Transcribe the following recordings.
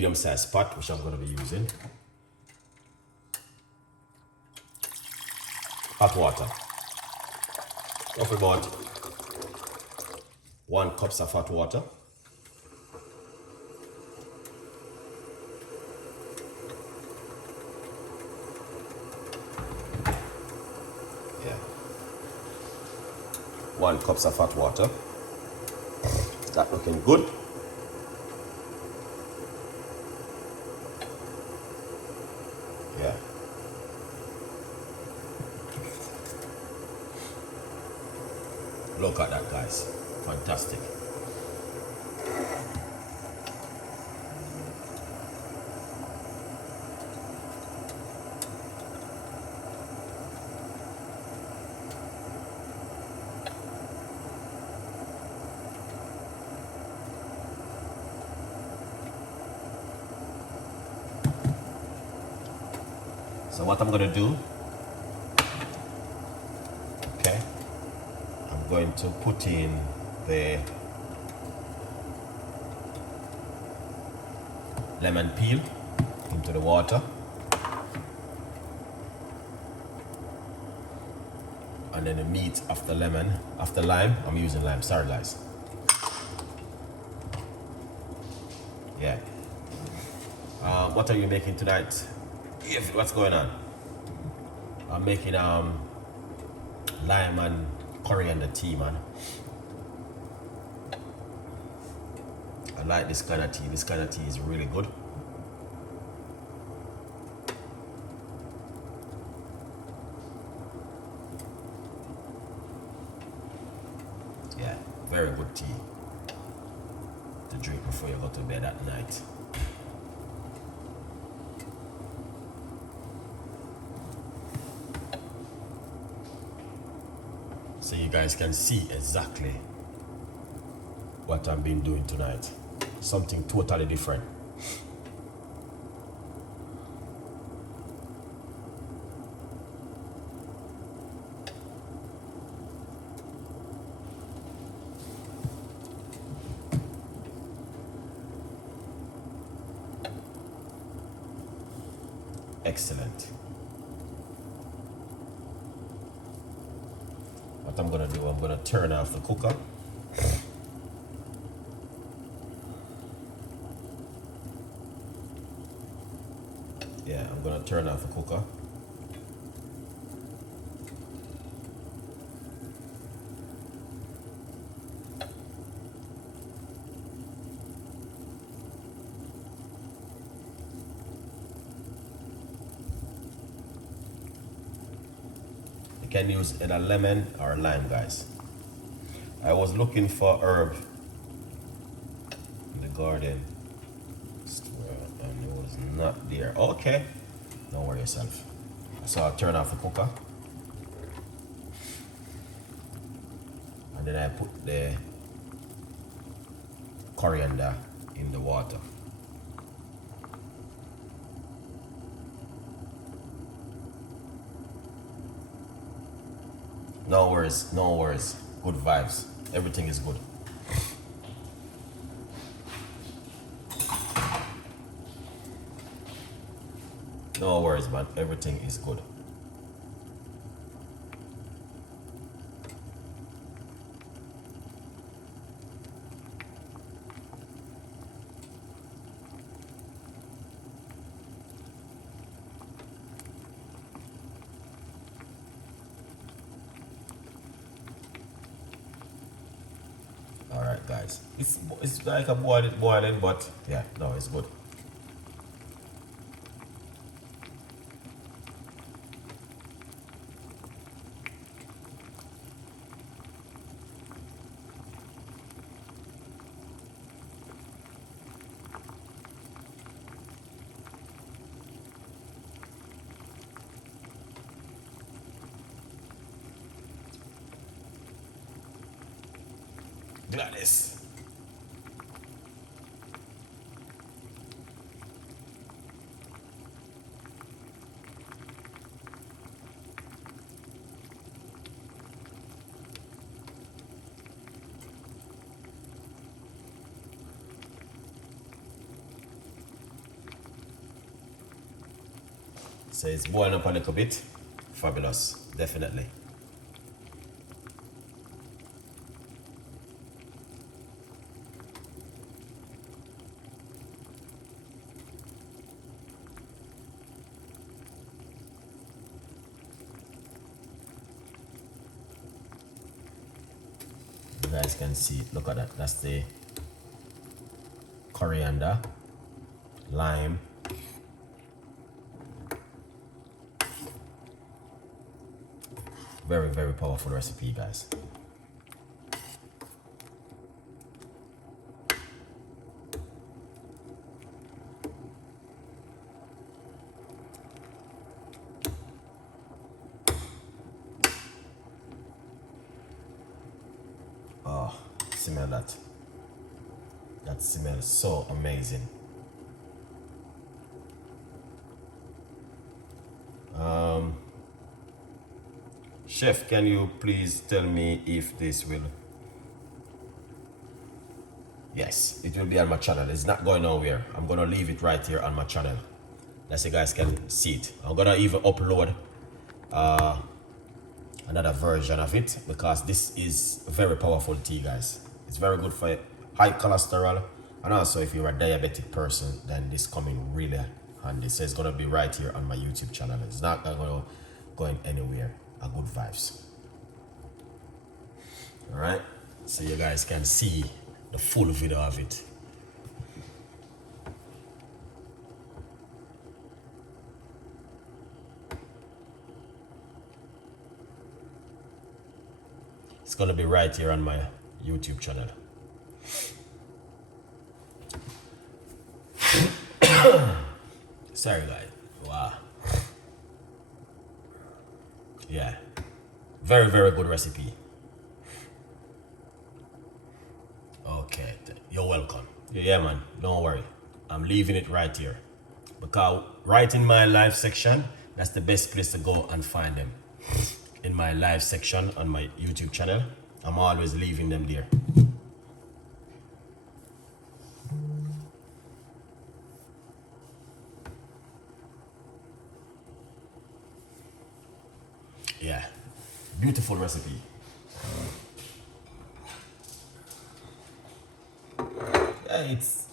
medium sized pot, which I'm going to be using. Hot water. Of about 1 cup of hot water. Yeah. 1 cup of hot water. That looking good. Yeah. Look at that, guys. Fantastic. So what I'm going to do, okay, I'm going to put in the lemon peel into the water, and then the meat after lime. I'm using lime, sorry guys. Yeah. What are you making tonight? What's going on? I'm making lime and coriander tea, man. I like this kind of tea. This kind of tea is really good. Yeah, very good tea to drink before you go to bed at night. So you guys can see exactly what I've been doing tonight. Something totally different. Excellent. What I'm gonna do, I'm gonna turn off the cooker. Yeah, I'm gonna turn off the cooker. You can use either lemon or lime, guys. I was looking for herb in the garden and it was not there. Okay, don't worry yourself. So I'll turn off the cooker, and then I put the coriander in the water. No worries, no worries. Good vibes. Everything is good. No worries, man. Everything is good. All right, guys. It's like a boiling, but yeah, no, it's good. Gladys. So it's boiling up a little bit. Fabulous, definitely. You guys can see, look at that. That's the coriander, lime, very, very powerful recipe, guys. Oh, smell that. That smells so amazing. Chef, can you please tell me if this will... Yes, it will be on my channel. It's not going nowhere. I'm gonna leave it right here on my channel. Let's you guys can see it. I'm gonna even upload another version of it because this is a very powerful tea, guys. It's very good for high cholesterol, and also if you're a diabetic person, then this coming really handy. So it's gonna be right here on my YouTube channel. It's not gonna going anywhere. A good vibes. All right, so you guys can see the full video of it. It's gonna be right here on my YouTube channel. Sorry, guys. Wow. Yeah, very, very good recipe. Okay, you're welcome. Yeah, man, don't worry. I'm leaving it right here because right in my live section, that's the best place to go and find them. In my live section on my YouTube channel, I'm always leaving them there. Yeah, beautiful recipe.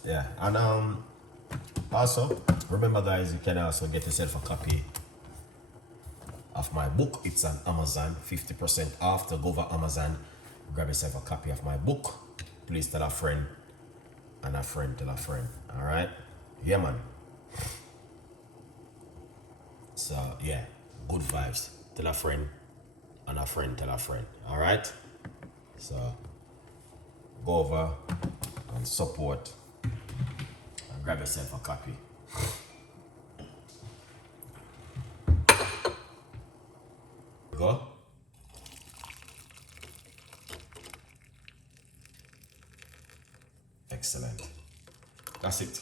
Yeah, and also remember, guys, you can also get yourself a copy of my book. It's on Amazon, 50% off. To go over Amazon, grab yourself a copy of my book. Please tell a friend, and a friend tell a friend. All right, yeah, man. So yeah, good vibes. Tell a friend, and a friend tell a friend. All right, so go over and support and grab yourself a copy. Go. Excellent. That's it.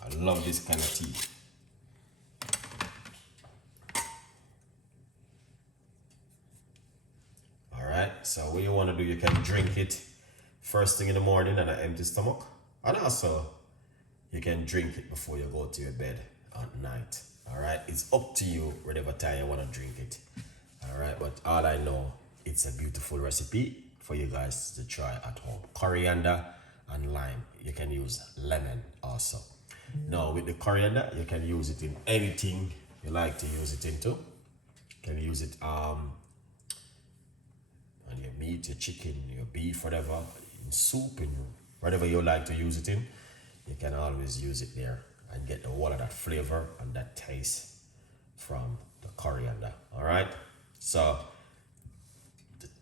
I love this kind of tea. Alright, so what you want to do, you can drink it first thing in the morning on an empty stomach. And also, you can drink it before you go to your bed at night. Alright, it's up to you whatever time you want to drink it. Alright, but all I know, it's a beautiful recipe for you guys to try at home. Coriander and lime. You can use lemon also. Now with the coriander, you can use it in anything you like to use it into. You can use it on your meat, your chicken, your beef, whatever, in soup, in whatever you like to use it in. You can always use it there and get the whole of that flavor and that taste from the coriander. All right, so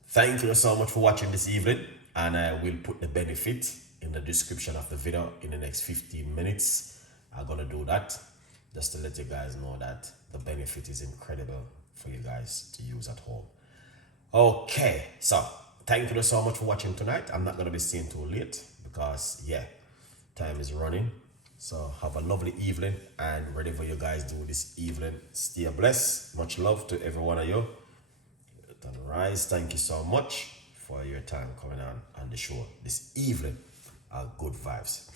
thank you so much for watching this evening, and I will put the benefit in the description of the video in the next 15 minutes. I'm gonna do that just to let you guys know that the benefit is incredible for you guys to use at home. Okay, so thank you so much for watching tonight. I'm not gonna be staying too late because yeah, time is running. So have a lovely evening, and whatever you guys do this evening, stay blessed. Much love to every one of you. Rise, thank you so much for your time coming on the show this evening. Good vibes.